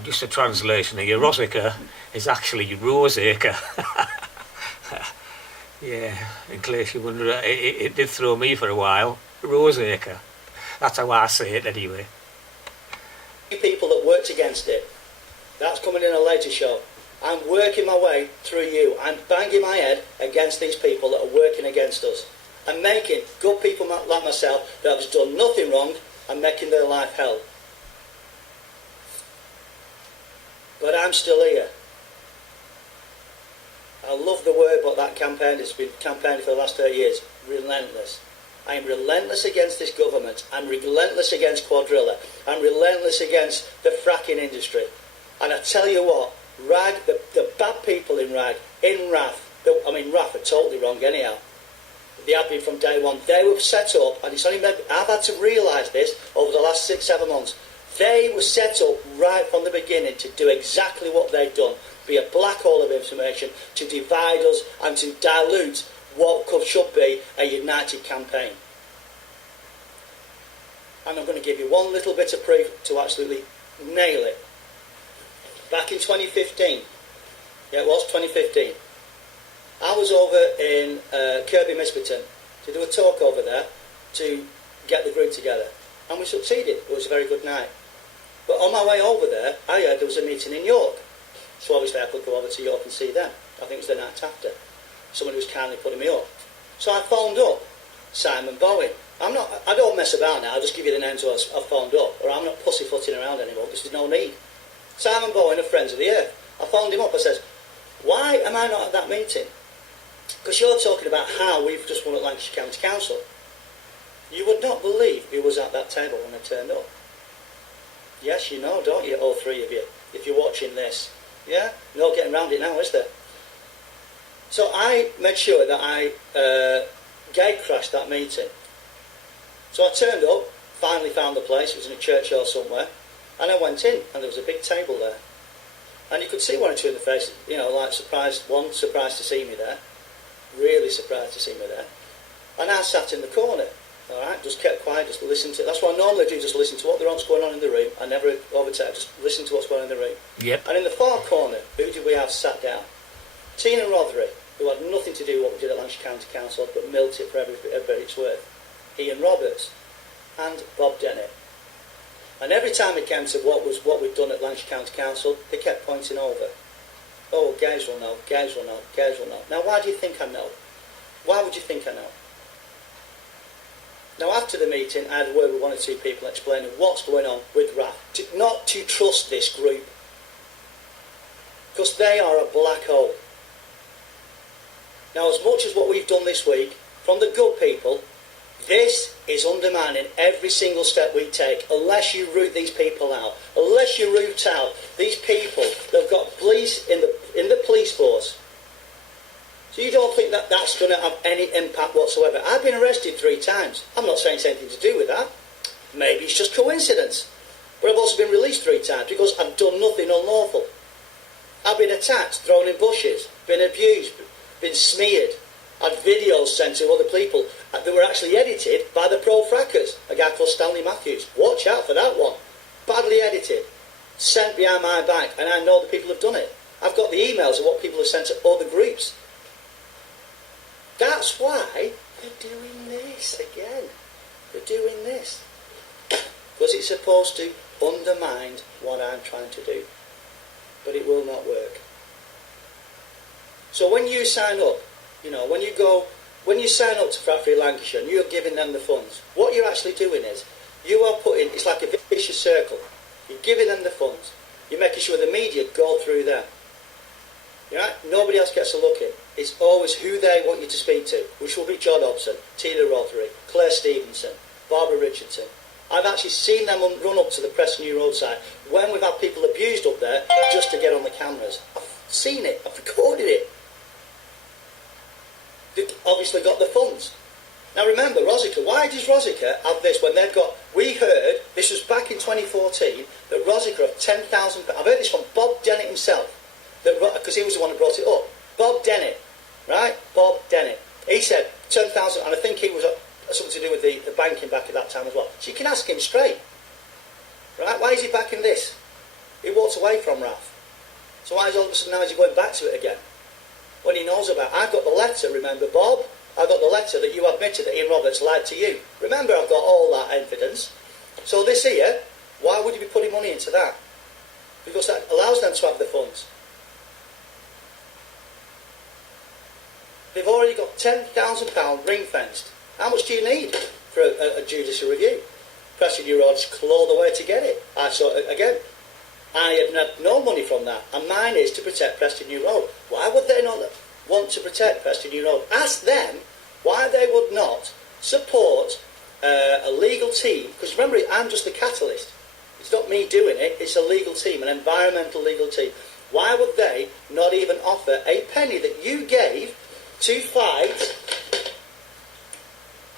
Just a translation of your Rosica is actually Roseacre. Yeah, in case you wonder, it did throw me for a while. Roseacre. That's how I say it anyway. People that worked against it. That's coming in a later show. I'm working my way through you. I'm banging my head against these people that are working against us. I'm making good people like myself that have done nothing wrong and making their life hell. But I'm still here. I love the word, but that campaign has been campaigning for the last 30 years. Relentless. I am relentless against this government. I'm relentless against Quadrilla. I'm relentless against the fracking industry. And I tell you what, RAG, the bad people in RAG, RAF are totally wrong anyhow. They have been from day one. They were set up, and it's only I've had to realise this over the last 6-7 months. They were set up right from the beginning to do exactly what they've done. Be a black hole of information to divide us and to dilute what should be a united campaign. And I'm going to give you one little bit of proof to absolutely nail it. Back in 2015, yeah, it was 2015, I was over in Kirby Misperton to do a talk over there to get the group together. And we succeeded. It was a very good night. But on my way over there, I heard there was a meeting in York. So obviously I could go over to York and see them. I think it was the night after. Somebody was kindly putting me up. So I phoned up Simon Bowen. I don't mess about now, I'll just give you the names I've phoned up, or I'm not pussyfooting around anymore because there's no need. Simon Bowen of Friends of the Earth. I phoned him up, I says, why am I not at that meeting? Because you're talking about how we've just won at Lancashire County Council. You would not believe who was at that table when I turned up. Yes, you know, don't you, all three of you, if you're watching this. Yeah? No getting around it now, is there? So I made sure that I gate crashed that meeting. So I turned up, finally found the place, it was in a church or somewhere, and I went in, and there was a big table there. And you could see one or two in the face, you know, like surprised to see me there, really surprised to see me there. And I sat in the corner, alright, just kept quiet, just listened to, that's what I normally do, just listen to what's going on in the room. I never overtake, just listen to what's going on in the room. Yep. And in the far corner, who did we have sat down? Tina Rothery, who had nothing to do with what we did at Lancashire County Council, but milked it for every bit it's worth. Ian Roberts and Bob Dennett. And every time it came to what we'd done at Lancashire County Council, they kept pointing over. Oh, Gez will know, Gez will know, Gez will know. Now why do you think I know? Why would you think I know? Now after the meeting, I had a word with one or two people explaining what's going on with RAF. Not to trust this group. Because they are a black hole. Now as much as what we've done this week, from the good people, this is undermining every single step we take unless you root these people out. Unless you root out these people that have got police in the police force. So you don't think that that's going to have any impact whatsoever. I've been arrested 3 times. I'm not saying it's anything to do with that. Maybe it's just coincidence. But I've also been released 3 times because I've done nothing unlawful. I've been attacked, thrown in bushes, been abused, been smeared. Had videos sent to other people that were actually edited by the pro-frackers, a guy called Stanley Matthews. Watch out for that one. Badly edited. Sent behind my back, and I know the people have done it. I've got the emails of what people have sent to other groups. That's why they're doing this again. They're doing this. Because it's supposed to undermine what I'm trying to do. But it will not work. So when you sign up, you know, when you sign up to Frack Free Lancashire and you're giving them the funds, what you're actually doing is, you are putting, it's like a vicious circle. You're giving them the funds. You're making sure the media go through them. Right? Nobody else gets a look in. It's always who they want you to speak to, which will be John Hobson, Tina Rothery, Claire Stevenson, Barbara Richardson. I've actually seen them run up to the Preston New Road site when we've had people abused up there just to get on the cameras. I've seen it. I've recorded it. They've obviously got the funds. Now remember, Rosica, why does Rosica have this when they've got, we heard, this was back in 2014, that Rosica have £10,000, I've heard this from Bob Dennett himself, because he was the one who brought it up. Bob Dennett, right? Bob Dennett. He said 10,000, and I think it was something to do with the banking back at that time as well. So you can ask him straight. Right? Why is he backing this? He walked away from RAF. So why is all of a sudden now is he going back to it again? When he knows about, I got the letter, remember Bob? I got the letter that you admitted that Ian Roberts lied to you. Remember, I've got all that evidence. So this here, why would you be putting money into that? Because that allows them to have the funds. They've already got £10,000 ring-fenced. How much do you need for a judicial review? Preston New Roads claw the way to get it. I saw it again. I have had no money from that, and mine is to protect Preston New Road. Why would they not want to protect Preston New Road? Ask them why they would not support a legal team, because remember, I'm just the catalyst. It's not me doing it, it's a legal team, an environmental legal team. Why would they not even offer a penny that you gave to fight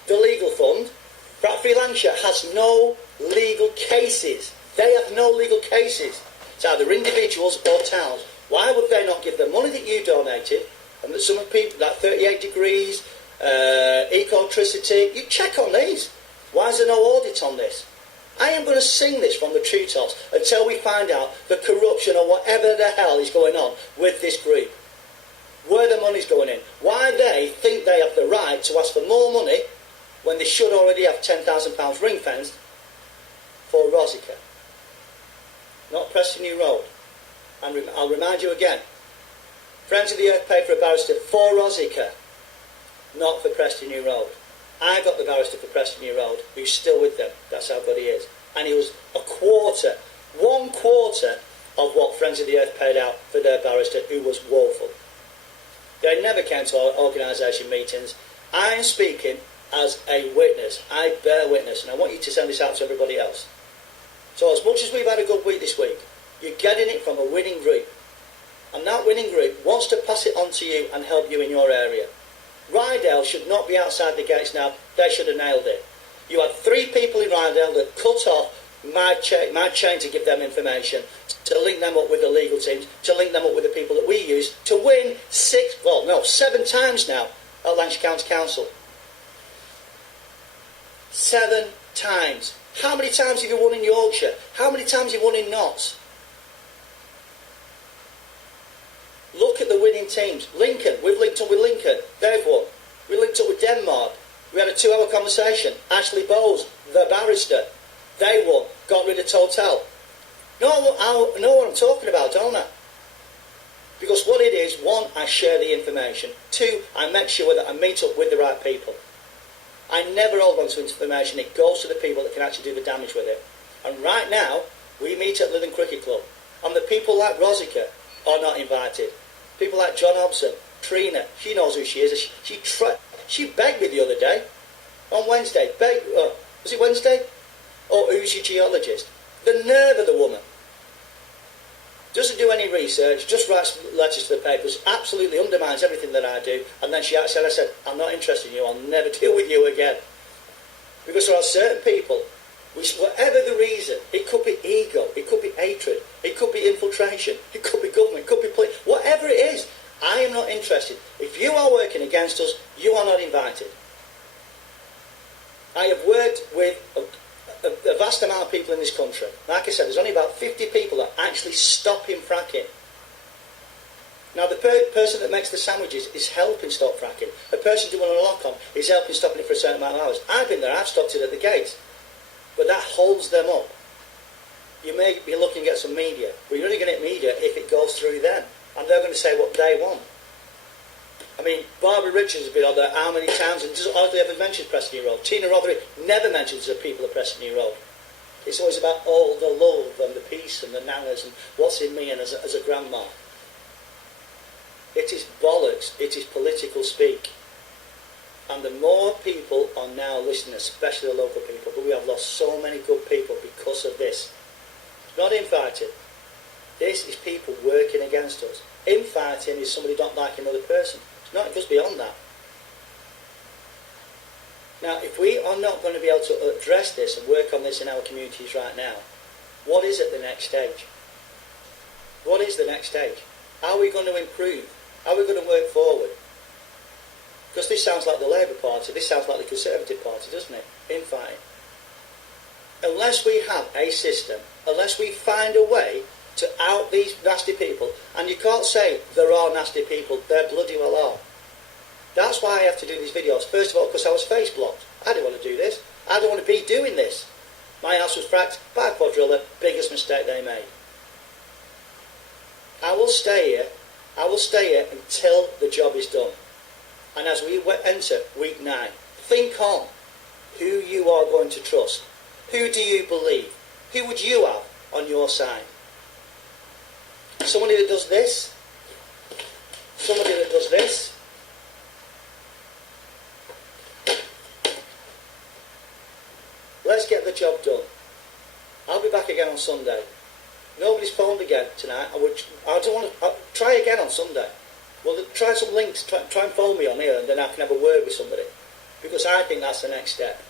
the legal fund? Bradford Lancashire has no legal cases. They have no legal cases. It's either individuals or towns. Why would they not give the money that you donated, and that some of people, like 38 Degrees, Ecotricity, you check on these. Why is there no audit on this? I am going to sing this from the treetops until we find out the corruption or whatever the hell is going on with this group. Where the money's going in. Why they think they have the right to ask for more money when they should already have £10,000 ring-fenced for Rosica. Not Preston New Road. And I'll remind you again. Friends of the Earth paid for a barrister for Rosica, not for Preston New Road. I got the barrister for Preston New Road, who's still with them. That's how good he is. And he was one quarter of what Friends of the Earth paid out for their barrister, who was woeful. They never came to our organisation meetings. I am speaking as a witness. I bear witness, and I want you to send this out to everybody else. So as much as we've had a good week this week, you're getting it from a winning group. And that winning group wants to pass it on to you and help you in your area. Rydale should not be outside the gates now. They should have nailed it. You had 3 people in Rydale that cut off my chain to give them information, to link them up with the legal teams, to link them up with the people that we use, to win 7 times now at Lancashire County Council. 7 times. How many times have you won in Yorkshire? How many times have you won in Notts? Look at the winning teams. Lincoln, we've linked up with Lincoln. They've won. We linked up with Denmark. We had a 2-hour conversation. Ashley Bowes, the barrister. They won. Got rid of Total. I know what I'm talking about, don't I? Because what it is, 1, I share the information. 2, I make sure that I meet up with the right people. I never hold on to information. It goes to the people that can actually do the damage with it. And right now, we meet at Lytham Cricket Club. And the people like Rosica are not invited. People like John Hobson, Trina, she knows who she is. She begged me the other day, on Wednesday. Was it Wednesday? Oh, who's your geologist? The nerve of the woman. Doesn't do any research, just writes letters to the papers, absolutely undermines everything that I do, and then I said, I'm not interested in you, I'll never deal with you again. Because there are certain people, which, whatever the reason, it could be ego, it could be hatred, it could be infiltration, it could be government, it could be police, whatever it is, I am not interested. If you are working against us, you are not invited. I have worked with a vast amount of people in this country. Like I said, there's only about 50 people that actually stop in fracking. Now, the person that makes the sandwiches is helping stop fracking. The person doing a lock-on is helping stopping it for a certain amount of hours. I've been there, I've stopped it at the gate. But that holds them up. You may be looking at some media, but you're only going to get media if it goes through them. And they're going to say what they want. I mean, Barbara Richards has been on there how many times and doesn't hardly ever mention Preston New Road. Tina Roderick never mentions the people of Preston New Road. It's always about all the love and the peace and the nanas and what's in me and as a grandma. It is bollocks. It is political speak. And the more people are now listening, especially the local people, but we have lost so many good people because of this. It's not infighting. This is people working against us. Infighting is somebody not like another person. No, it goes beyond that. Now, if we are not going to be able to address this and work on this in our communities right now, what is at the next stage? What is the next stage? How are we going to improve? How are we going to work forward? Because this sounds like the Labour Party, this sounds like the Conservative Party, doesn't it? Infighting. Unless we have a system, unless we find a way to out these nasty people. And you can't say there are nasty people, there bloody well are. That's why I have to do these videos. First of all, because I was face blocked. I didn't want to do this. I don't want to be doing this. My house was fracked by a quadriller, biggest mistake they made. I will stay here. I will stay here until the job is done. And as we enter week 9, think on who you are going to trust. Who do you believe? Who would you have on your side? Somebody that does this? Somebody that does this? Let's get the job done. I'll be back again on Sunday. Nobody's phoned again tonight. I don't want to. I'll try again on Sunday. Well, try some links. Try and phone me on here, and then I can have a word with somebody. Because I think that's the next step.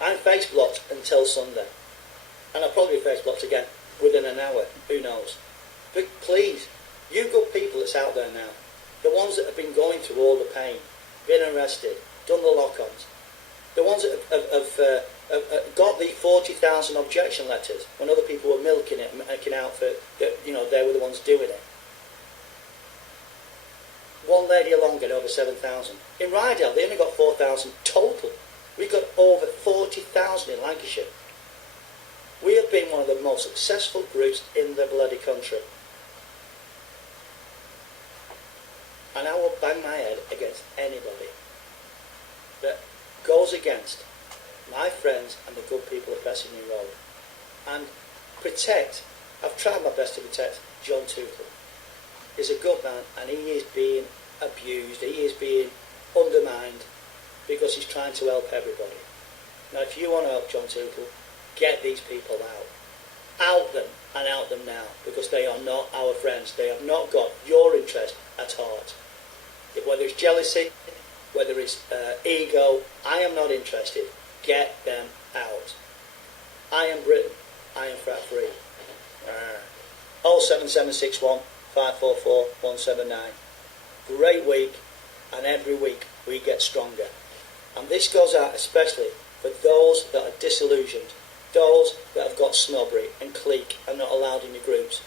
I'm face blocked until Sunday, and I'll probably be face blocked again within an hour. Who knows? But please, you good people that's out there now, the ones that have been going through all the pain, been arrested, done the lock-ons, the ones that have got the 40,000 objection letters when other people were milking it, making out for, you know, they were the ones doing it. One lady alone got over 7,000. In Rydell, they only got 4,000 total. We got over 40,000 in Lancashire. We have been one of the most successful groups in the bloody country. And I will bang my head against anybody that goes against my friends and the good people of Bessingley Road. And protect, I've tried my best to protect John Tootle. He's a good man and he is being abused, he is being undermined because he's trying to help everybody. Now if you want to help John Tootle, get these people out. Out them and out them now, because they are not our friends. They have not got your interest at heart. Whether it's jealousy, whether it's ego, I am not interested. Get them out. I am Britain. I am frat free. 07761 544 179. Great week, and every week we get stronger. And this goes out especially for those that are disillusioned, those that have got snobbery and clique and not allowed in your groups.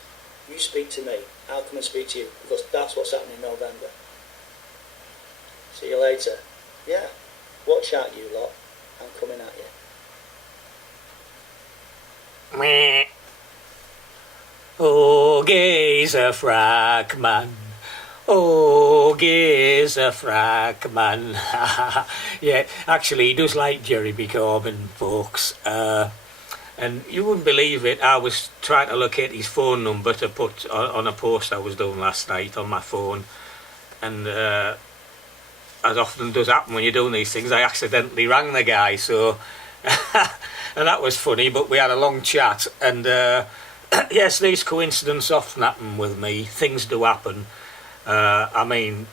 You speak to me. I'll come and speak to you, because that's what's happening in November. See you later. Yeah, watch out you lot. I'm coming at you. Meh. Oh, Geza Frackman. Oh, Geza Frackman. Yeah, actually, he does like Jeremy Corbyn, folks. And you wouldn't believe it, I was trying to locate his phone number to put on a post I was doing last night on my phone. And as often does happen when you're doing these things, I accidentally rang the guy, so and that was funny, but we had a long chat. And yes, these coincidences often happen with me. Things do happen. I mean,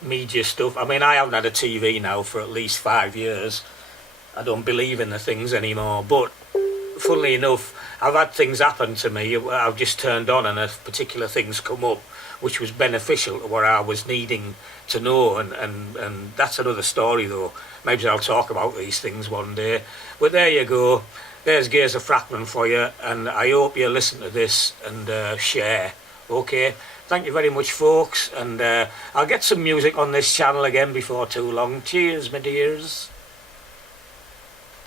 media stuff. I mean, I haven't had a TV now for at least 5 years. I don't believe in the things anymore. But funnily enough, I've had things happen to me. I've just turned on and a particular things come up, which was beneficial to what I was needing to know. And that's another story, though. Maybe I'll talk about these things one day. But there you go. There's Geza Frackman for you. And I hope you listen to this and share. Okay? Thank you very much, folks. And I'll get some music on this channel again before too long. Cheers, my dears.